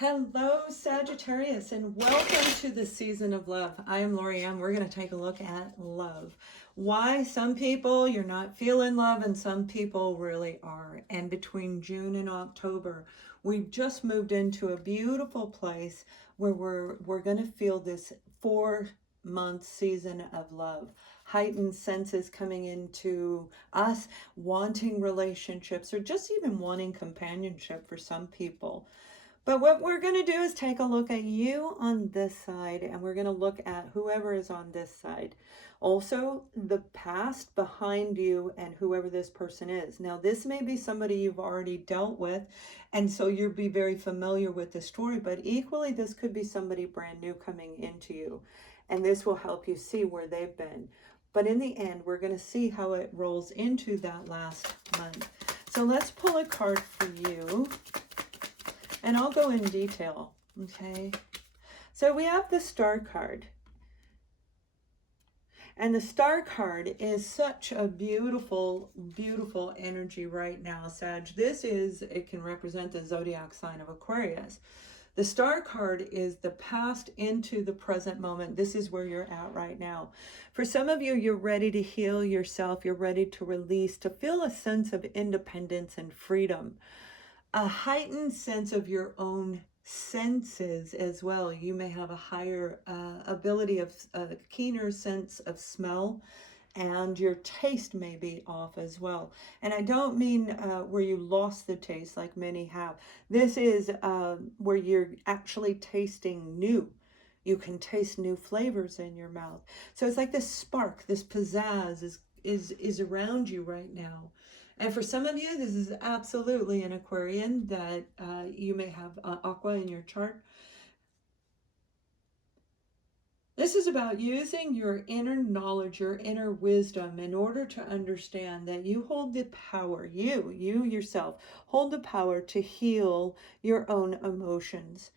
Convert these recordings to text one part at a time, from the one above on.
Hello, Sagittarius, and welcome to the season of love. I am Lorianne. We're going to take a look at love. Why some people you're not feeling love and some people really are. And between June and October, we've just moved into a beautiful place where we're going to feel this 4-month season of love. Heightened senses coming into us, wanting relationships, or just even wanting companionship for some people. But what we're going to do is take a look at you on this side, and we're going to look at whoever is on this side. Also, the past behind you and whoever this person is. Now, this may be somebody you've already dealt with, and so you'll be very familiar with the story, but equally, this could be somebody brand new coming into you, and this will help you see where they've been. But in the end, we're going to see how it rolls into that last month. So let's pull a card for you. And I'll go in detail, okay? So we have the Star card. And the Star card is such a beautiful, beautiful energy right now, Sag. It can represent the zodiac sign of Aquarius. The Star card is the past into the present moment. This is where you're at right now. For some of you, you're ready to heal yourself. You're ready to release, to feel a sense of independence and freedom. A heightened sense of your own senses as well. You may have a higher ability of a keener sense of smell, and your taste may be off as well. And I don't mean where you lost the taste like many have. This is where you're actually tasting new. You can taste new flavors in your mouth. So it's like this spark, this pizzazz is around you right now. And for some of you, this is absolutely an Aquarian that you may have aqua in your chart. This is about using your inner knowledge, your inner wisdom in order to understand that you hold the power, you yourself, hold the power to heal your own emotions.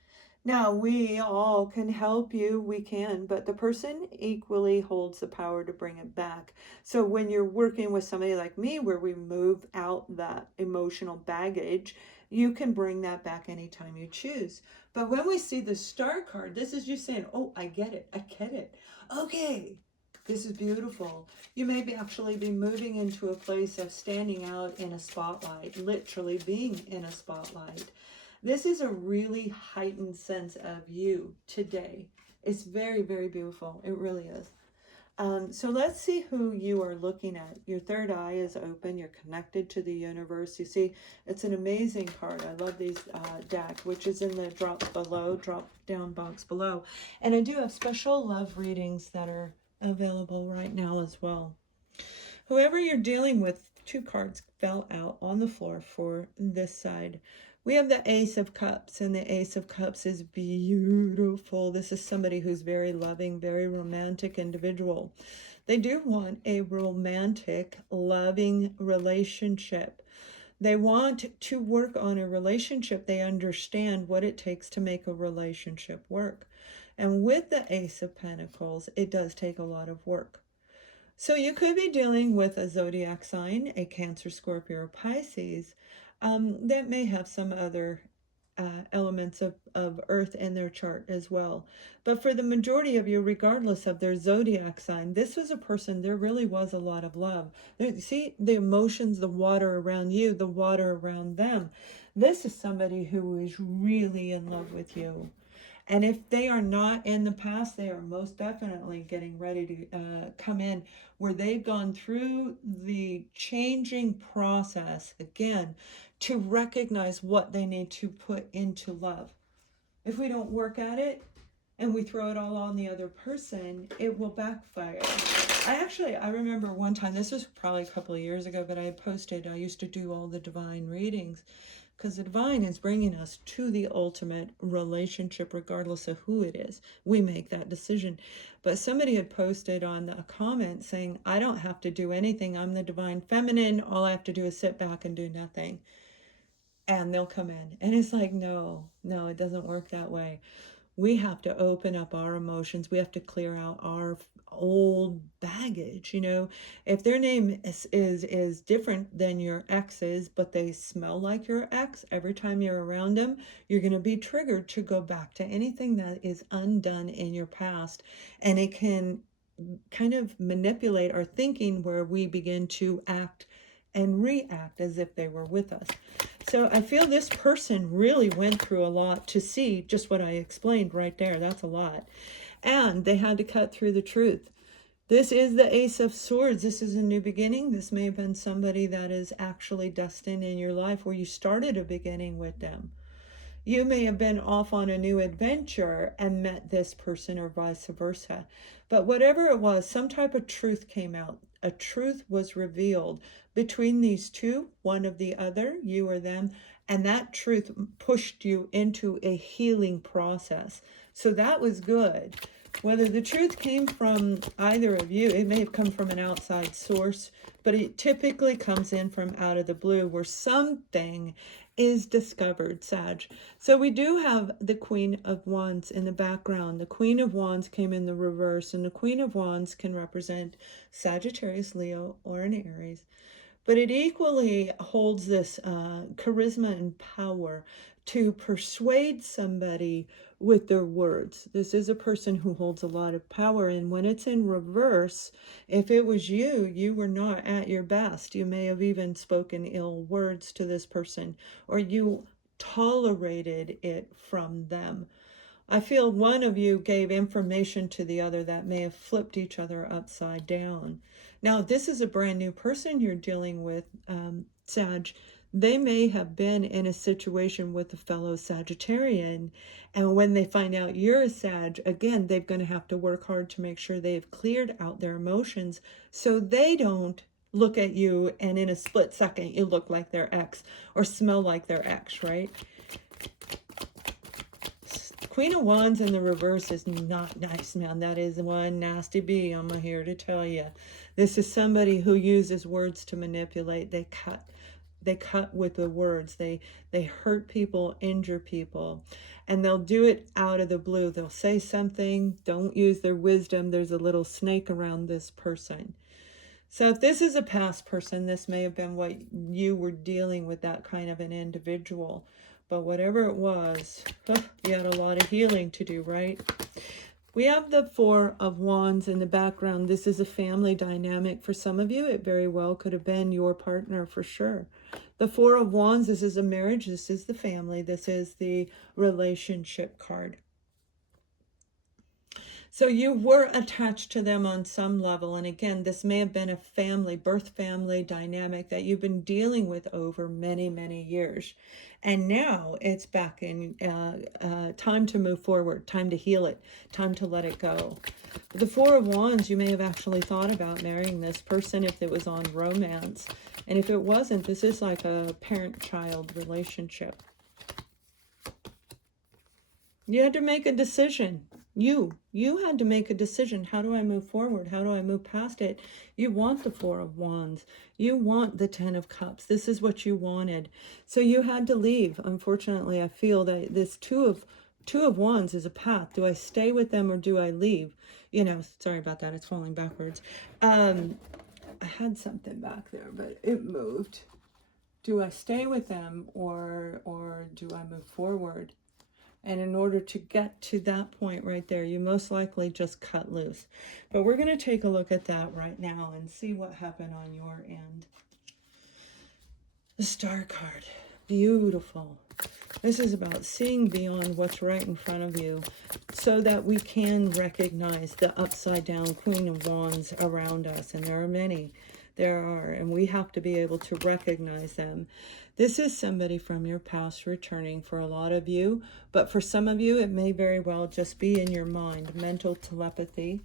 Now, we all can help you, we can, but the person equally holds the power to bring it back. So when you're working with somebody like me, where we move out that emotional baggage, you can bring that back anytime you choose. But when we see the Star card, this is you saying, oh, I get it. Okay, this is beautiful. You may actually be moving into a place of standing out in a spotlight, literally being in a spotlight. This is a really heightened sense of you today. It's very, very beautiful. It really is. So let's see who you are looking at. Your third eye is open. You're connected to the universe. You see, it's an amazing card. I love these deck, which is in the drop down box below. And I do have special love readings that are available right now as well. Whoever you're dealing with, 2 cards fell out on the floor for this side. We have the Ace of Cups, and the Ace of Cups is beautiful. This is somebody who's very loving, very romantic individual. They do want a romantic, loving relationship. They want to work on a relationship. They understand what it takes to make a relationship work. And with the Ace of Pentacles, it does take a lot of work. So you could be dealing with a zodiac sign, a Cancer, Scorpio, or Pisces, that may have some other elements of Earth in their chart as well. But for the majority of you, regardless of their zodiac sign, this was a person, there really was a lot of love. There, see the emotions, the water around you, the water around them. This is somebody who is really in love with you. And if they are not in the past, they are most definitely getting ready to come in, where they've gone through the changing process again to recognize what they need to put into love. If we don't work at it and we throw it all on the other person, it will backfire. I remember one time, this was probably a couple of years ago, but I used to do all the divine readings, because the divine is bringing us to the ultimate relationship, regardless of who it is. We make that decision. But somebody had posted on a comment saying, I don't have to do anything. I'm the divine feminine. All I have to do is sit back and do nothing. And they'll come in. And it's like, no, it doesn't work that way. We have to open up our emotions. We have to clear out old baggage. You know, if their name is different than your ex's, but they smell like your ex, every time you're around them, you're going to be triggered to go back to anything that is undone in your past. And it can kind of manipulate our thinking, where we begin to act and react as if they were with us. So I feel this person really went through a lot to see just what I explained right there. That's a lot. And they had to cut through the truth. This is the Ace of Swords. This is a new beginning. This may have been somebody that is actually destined in your life, where you started a beginning with them. You may have been off on a new adventure and met this person, or vice versa. But whatever it was, some type of truth came out. A truth was revealed between these two, one of the other, you or them, and that truth pushed you into a healing process. So that was good. Whether the truth came from either of you, it may have come from an outside source, but it typically comes in from out of the blue, where something is discovered, Sag. So we do have the Queen of Wands in the background. The Queen of Wands came in the reverse, and the Queen of Wands can represent Sagittarius, Leo, or an Aries. But it equally holds this charisma and power to persuade somebody with their words. This is a person who holds a lot of power. And when it's in reverse, if it was you, you were not at your best. You may have even spoken ill words to this person, or you tolerated it from them. I feel one of you gave information to the other that may have flipped each other upside down. Now, if this is a brand new person you're dealing with, Sag, they may have been in a situation with a fellow Sagittarian, and when they find out you're a Sag, again, they're going to have to work hard to make sure they've cleared out their emotions, so they don't look at you and in a split second you look like their ex or smell like their ex, right? Queen of Wands in the reverse is not nice, man. That is one nasty bee, I'm here to tell you. This is somebody who uses words to manipulate. They cut with the words. They hurt people, injure people, and they'll do it out of the blue. They'll say something, don't use their wisdom. There's a little snake around this person. So if this is a past person, this may have been what you were dealing with, that kind of an individual. But whatever it was, you had a lot of healing to do, right? We have the Four of Wands in the background. This is a family dynamic. For some of you, it very well could have been your partner for sure. The Four of Wands, this is a marriage. This is the family. This is the relationship card. So you were attached to them on some level. And again, this may have been a family, birth family dynamic that you've been dealing with over many, many years. And now it's back in time to move forward, time to heal it, time to let it go. The Four of Wands, you may have actually thought about marrying this person if it was on romance. And if it wasn't, this is like a parent-child relationship. You had to make a decision. You had to make a decision. How do I move forward? How do I move past it? You want the Four of Wands. You want the Ten of Cups. This is what you wanted. So you had to leave. Unfortunately, I feel that this Two of Wands is a path. Do I stay with them or do I leave? You know, sorry about that. It's falling backwards. I had something back there, but it moved. Do I stay with them or do I move forward? And in order to get to that point right there, you most likely just cut loose. But we're going to take a look at that right now and see what happened on your end. The Star card. Beautiful. This is about seeing beyond what's right in front of you so that we can recognize the upside down Queen of Wands around us. And there are many. There are. And we have to be able to recognize them. This is somebody from your past returning for a lot of you, but for some of you, it may very well just be in your mind, mental telepathy.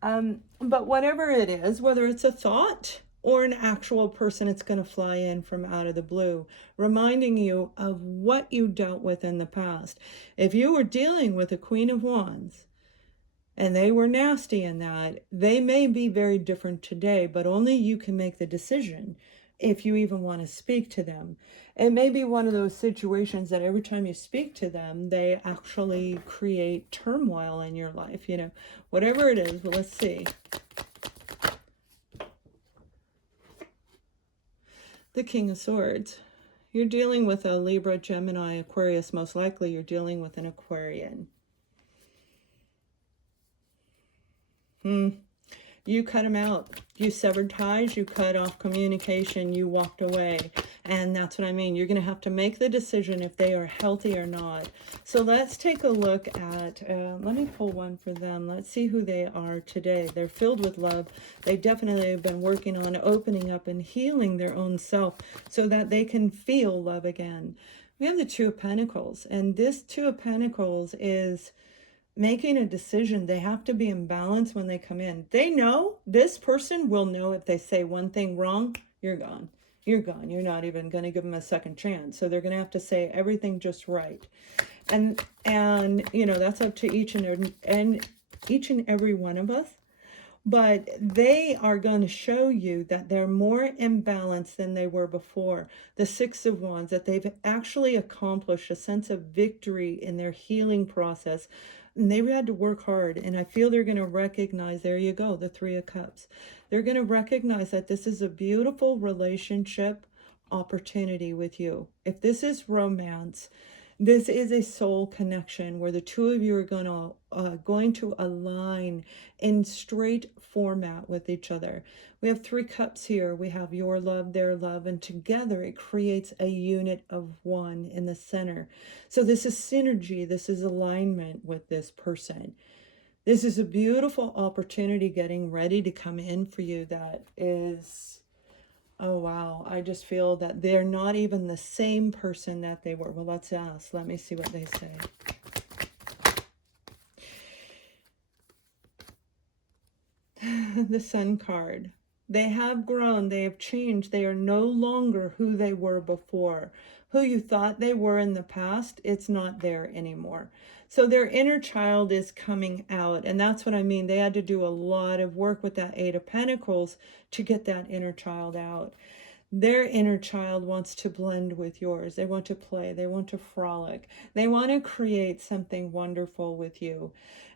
But whatever it is, whether it's a thought or an actual person, it's going to fly in from out of the blue, reminding you of what you dealt with in the past. If you were dealing with a Queen of Wands, and they were nasty in that, they may be very different today, but only you can make the decision. if you even want to speak to them. It may be one of those situations that every time you speak to them, they actually create turmoil in your life, you know, whatever it is. Well, let's see. The King of Swords. You're dealing with a Libra, Gemini, Aquarius. Most likely you're dealing with an Aquarian. You cut them out. You severed ties, you cut off communication, you walked away. And that's what I mean. You're going to have to make the decision if they are healthy or not. So let's take a look at, let me pull one for them. Let's see who they are today. They're filled with love. They definitely have been working on opening up and healing their own self so that they can feel love again. We have the Two of Pentacles, and this Two of Pentacles is making a decision. They have to be in balance when they come in. They know, this person will know if they say one thing wrong, you're gone. You're gone. You're not even going to give them a second chance. So they're going to have to say everything just right. And you know, that's up to each and every one of us. But they are going to show you that they're more in balance than they were before. The Six of Wands, that they've actually accomplished a sense of victory in their healing process. And they've had to work hard. And I feel they're going to recognize, there you go, the Three of Cups. They're going to recognize that this is a beautiful relationship opportunity with you. If this is romance, this is a soul connection where the two of you are going to align in straight format with each other. We have Three Cups here. We have your love, their love, and together it creates a unit of one in the center. So this is synergy. This is alignment with this person. This is a beautiful opportunity getting ready to come in for you that is, oh, wow. I just feel that they're not even the same person that they were. Well, let's ask. Let me see what they say. The Sun card. They have grown. They have changed. They are no longer who they were before. Who you thought they were in the past, it's not there anymore. So their inner child is coming out. And that's what I mean. They had to do a lot of work with that Eight of Pentacles to get that inner child out. Their inner child wants to blend with yours. They want to play. They want to frolic. They want to create something wonderful with you.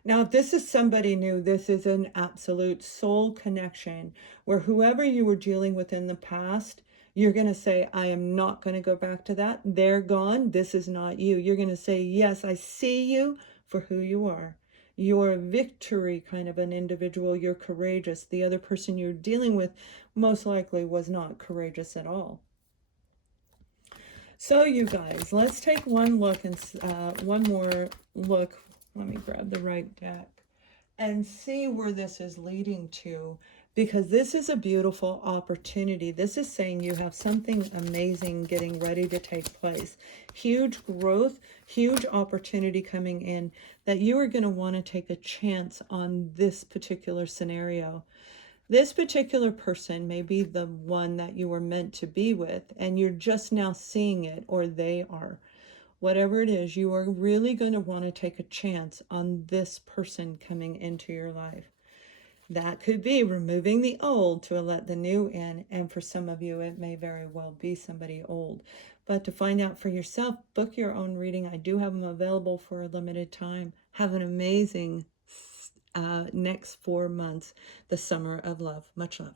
Now, if this is somebody new, this is an absolute soul connection where whoever you were dealing with in the past, you're going to say, I am not going to go back to that. They're gone. This is not you. You're going to say, yes, I see you for who you are. You're a victory kind of an individual. You're courageous. The other person you're dealing with most likely was not courageous at all. So you guys, let's take one look and one more look. Let me grab the right deck and see where this is leading to, because this is a beautiful opportunity. This is saying you have something amazing getting ready to take place. Huge growth, huge opportunity coming in that you are going to want to take a chance on this particular scenario. This particular person may be the one that you were meant to be with, and you're just now seeing it, or they are. Whatever it is, you are really going to want to take a chance on this person coming into your life. That could be removing the old to let the new in, and for some of you, it may very well be somebody old. But to find out for yourself, book your own reading. I do have them available for a limited time. Have an amazing next 4 months, the summer of love. Much love.